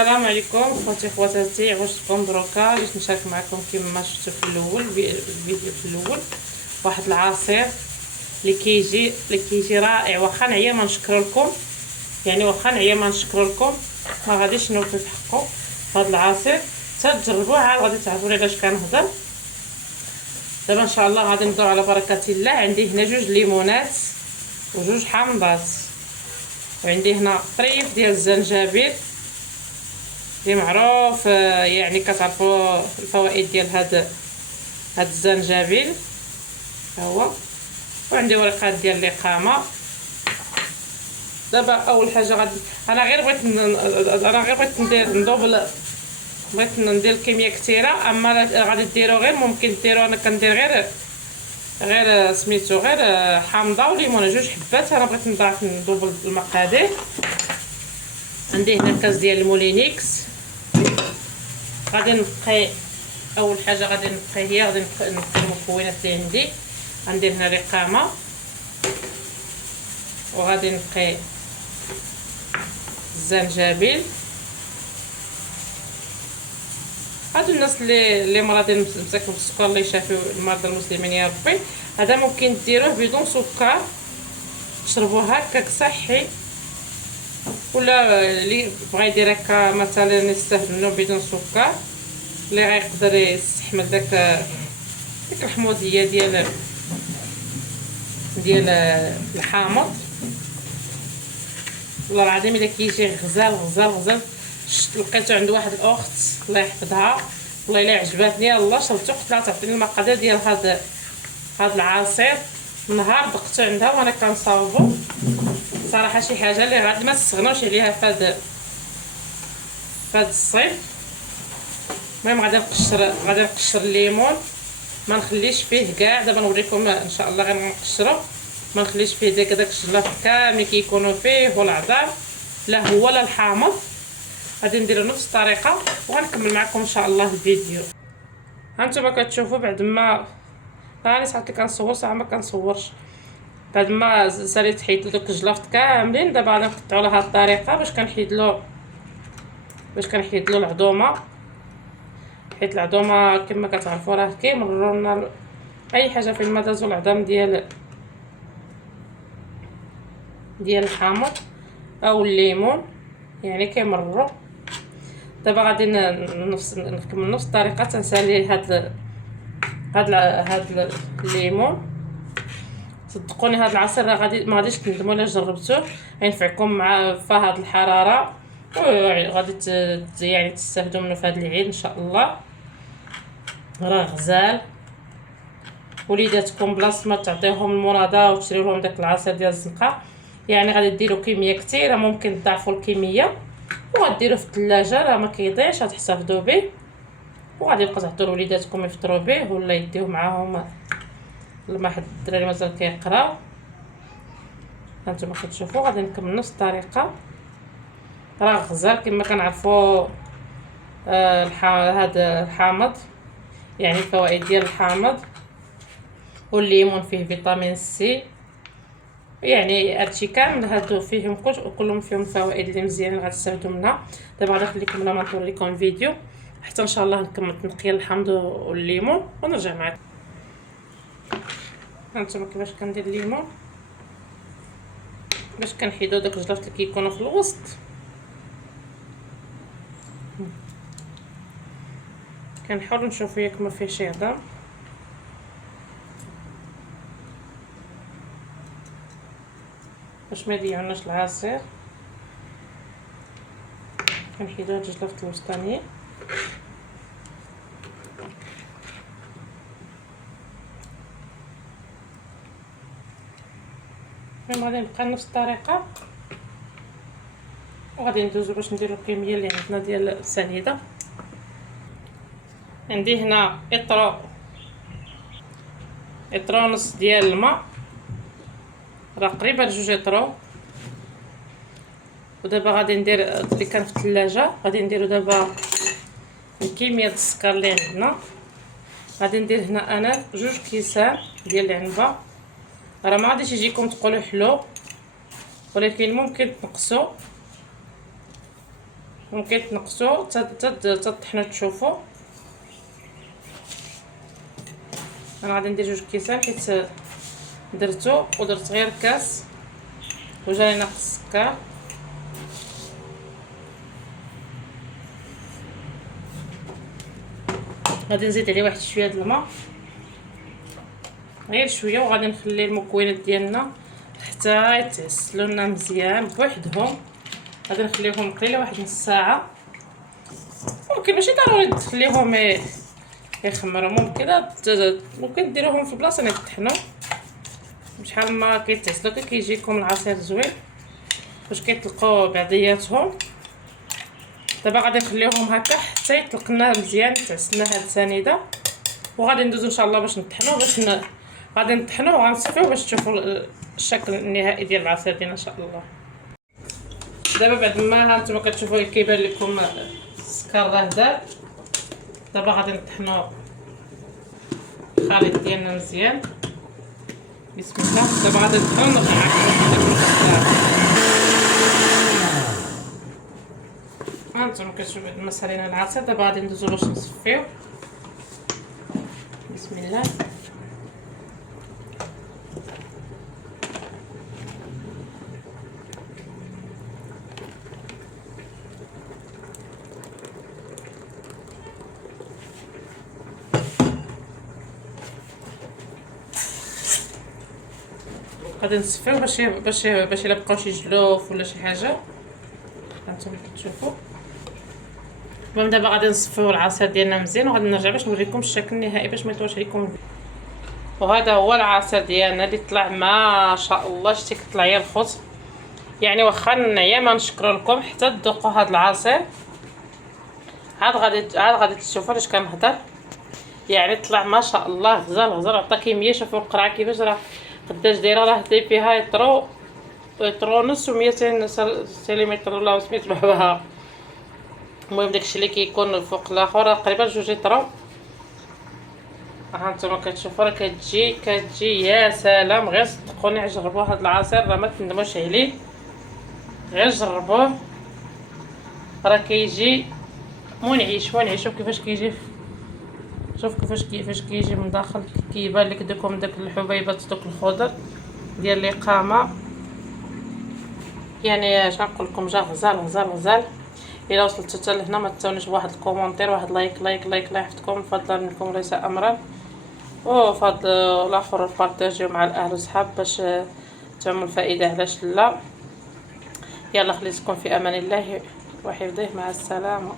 السلام عليكم خوتي خواتاتي، عوجتكم دروكا جيت نشارك معكم كما شفتوا في الاول الفيديو في الاول واحد العصير اللي كيجي رائع. واخا نعيا ما نشكر لكم، يعني واخا نعيا ما نشكر لكم ما غاديش نوفي في حقكم هذا العصير. حتى تجربوه عاد غادي تعرفوا علاش كنهضر. دابا ان شاء الله غادي نبداو على بركه الله. عندي هنا 2 ليمونات و2 حامضات، وعندي هنا طريف ديال الزنجبيل اللي معروف، يعني كتعرفوا الفوائد ديال هذا الزنجبيل ها هو. وعندي ورقات ديال اللقامه. دابا اول حاجه غادي انا غير بغيت ندير كميه كثيره، اما غادي ديروا غير ممكن ديروا، انا كندير غير سميتو غير حامضه وليمونه 2 حبات. انا بغيت ندوب المقادير. عندي هنا كاس ديال المولينيكس. غادي نقي اول حاجه غادي نقي المكونات اللي عندي هنا رقامه، وغادي نقي الزنجبيل. هادو الناس اللي مرضين مساكن بالسكر، الله يشافي المرضى المسلمين يا ربي. هذا ممكن ديروه بدون سكر تشربوه هكاك صحي، ولا اللي بغى يدير هكا مثلا يستخدمو بدون سكر، اللي غيقدر يستحمل داك الحموضيه ديال الحامض. والله العظيم الا كيجي غزال غزال غزال. لقيتو عند واحد الاخت الله يحفظها، والله الا عجباتني، الله شربتو، قلت لها تعطيني المقادير ديال هذا العصير. نهار دقتو عندها وانا كنصاوبو صراحه شي حاجه اللي غادي ما تستغناوش عليها في هذا الصيف. المهم غادي نقشر الليمون، ما نخليش فيه كاع. دابا نوريكم ان شاء الله غير نقشرو، ما نخليش فيه داك الجلاف كامل كيكونوا فيه والعظام، لا هو لا الحامض. غادي نديرو نفس الطريقه وغنكمل معكم ان شاء الله الفيديو. هانتوما كتشوفوا بعد ما راني صحابتي كنصور ساعه ما كنصورش، بعد ما ساليت حيت دوك الجلافط كاملين. دابا غادي نقطعو على هاد الطريقه باش كنحيد له العظومه، حيت العظومه كما كتعرفوا راه كيمرروا لنا اي حاجه فين ما دازوا العظام ديال الحامض او الليمون، يعني كيمرروا. دابا غادي نكمل نفس الطريقه. تنسالي هاد الليمون. صدقوني هاد العصير راه ما غاديش تندموا الا جربتوه، غينفعكم مع هاد الحراره، وغادي يعني تستافدوا منه في هاد العيد ان شاء الله. راه غزال. وليداتكم بلاصه ما تعطيوهم المناضه وتشريو لهم داك العصير ديال الزنقه، يعني غادي ديروا كميه كثيره، ممكن تضاعفوا الكميه وغديروه في الثلاجه، راه ما كيضيعش، غتحتفظوا به وغادي يبقى تعطيو لوليداتكم يفطروا به ولا يديوه معاهم لما حد الدراري مازال كيقراو. هانتوما كتشوفوا غادي نكمل نفس الطريقه. راه غزال كما كنعرفوا. هذا الحامض يعني الفوائد ديال الحامض، والليمون فيه فيتامين سي، يعني هادشي كامل هادو فيهم كلهم فيهم فوائد اللي مزيانين غتستافدوا منها. دابا غادي نخليكم لما نطور لكم الفيديو حتى ان شاء الله نكمل تنقيه الحامض والليمون ونرجع معكم. هانتوما كيفاش كندير الليمون باش كنحيدو داك الجلافط اللي كيكونوا في الوسط. كنحاول نشوف ياك ما فيه شي عظام باش ما يضيعوناش العصير. كنحيدو هاد الجلافط الوسطانيين. غادي نبقى نفس الطريقه وغادي ندوزو باش نديرو الكميه اللي عندنا ديال السنيده. عندي هنا اطرو ونص ديال الماء، راه قريبه ل2 اطرو. ودابا غادي ندير اللي كان في الثلاجه، غادي نديرو دابا الكميه ديال السكر اللي عندنا. غادي ندير هنا انا 2 كيسان ديال العنبه. راه ما غاديش يجيكم تقولوا حلو، ولكن ممكن تنقصوا. ممكن تنقصوا تطحنوا تشوفوا. انا غادي ندير 2 كيسان حيت درتو ودرت غير كاس وجاني ناقص السكر. غادي نزيد عليه واحد شويه د الماء، غير شويه، وغادي نخلي المكونات ديالنا حتى يتعسلوا لنا مزيان بوحدهم. غادي نخليهم قليله واحد نص ساعه، ممكن ماشي ضروري تخليهم يخمروا، ممكن ديروهم في بلاصه اللي تطحنوا بشحال ما كيتعسلوا كيجيكم العصير زوين باش كيطلقوا بعضياتهم. دابا غادي نخليوهم هكا حتى يطلقنا مزيان، تعسلنا هاد السنيده، وغادي ندوزو ان شاء الله باش نطحنوا غادي نطحنوا وغنصفيو باش تشوفوا الشكل النهائي ديال العصير ديالنا ان شاء الله. دابا بعد ما هانتوما كتشوفوا كيبان لكم السكر راه داب. دابا غادي نطحنوا الخليط ديالنا مزيان، بسم الله. دابا غادي نطحنوا ونرجع هانتوما كتشوفوا بعد ما سالينا العصير. دابا غادي ندوزو باش نصفيو، بسم الله. غادي نصفيو باش الا بقاو شي جلوف ولا شي حاجه هانتوما كتشوفوا. المهم دابا غادي نصفيو العصير ديالنا مزيان وغادي نرجع باش نوريكم الشكل النهائي باش ما يطولش عليكم. وهذا هو العصير ديالنا اللي طلع ما شاء الله. شتي كطلع يا الخوت، يعني واخا نعيا ما نشكر لكم حتى تذوقوا هذا العصير. عاد غادي تشوفوا علاش كنهضر، يعني طلع ما شاء الله غزال عطا كميه. شوفوا القرعه كيفاش راه قداش دايره، راه داير فيها يطرو نص و200 سنتيمتر ولا سميت بحالها. المهم داكشي اللي كيكون فوق الاخر تقريبا 2 لتر. هانتوما كتشوفوا راه كتجي يا سلام. غير صدقوني جربوا هذا العصير راه ما تندموش عليه، غير جربوه راه كيجي منعش. شوف كيفاش كيجي، شوف كيفاش كيجي من داخل، كيبان لك داك الحبيبات دوك الخضر ديال الاقامه. يعني اش نقول لكم، جا غزال. الا وصلتوا حتى لهنا ما تنسونيش بواحد الكومونتير، واحد لايك يحفظكم فضلا منكم ليس امرا، وفضل الاخر بارطاجيو مع الاهل والصحاب باش تعموا الفائده. علاش لا. يلا خليتكم في امان الله وحفظه، مع السلامه.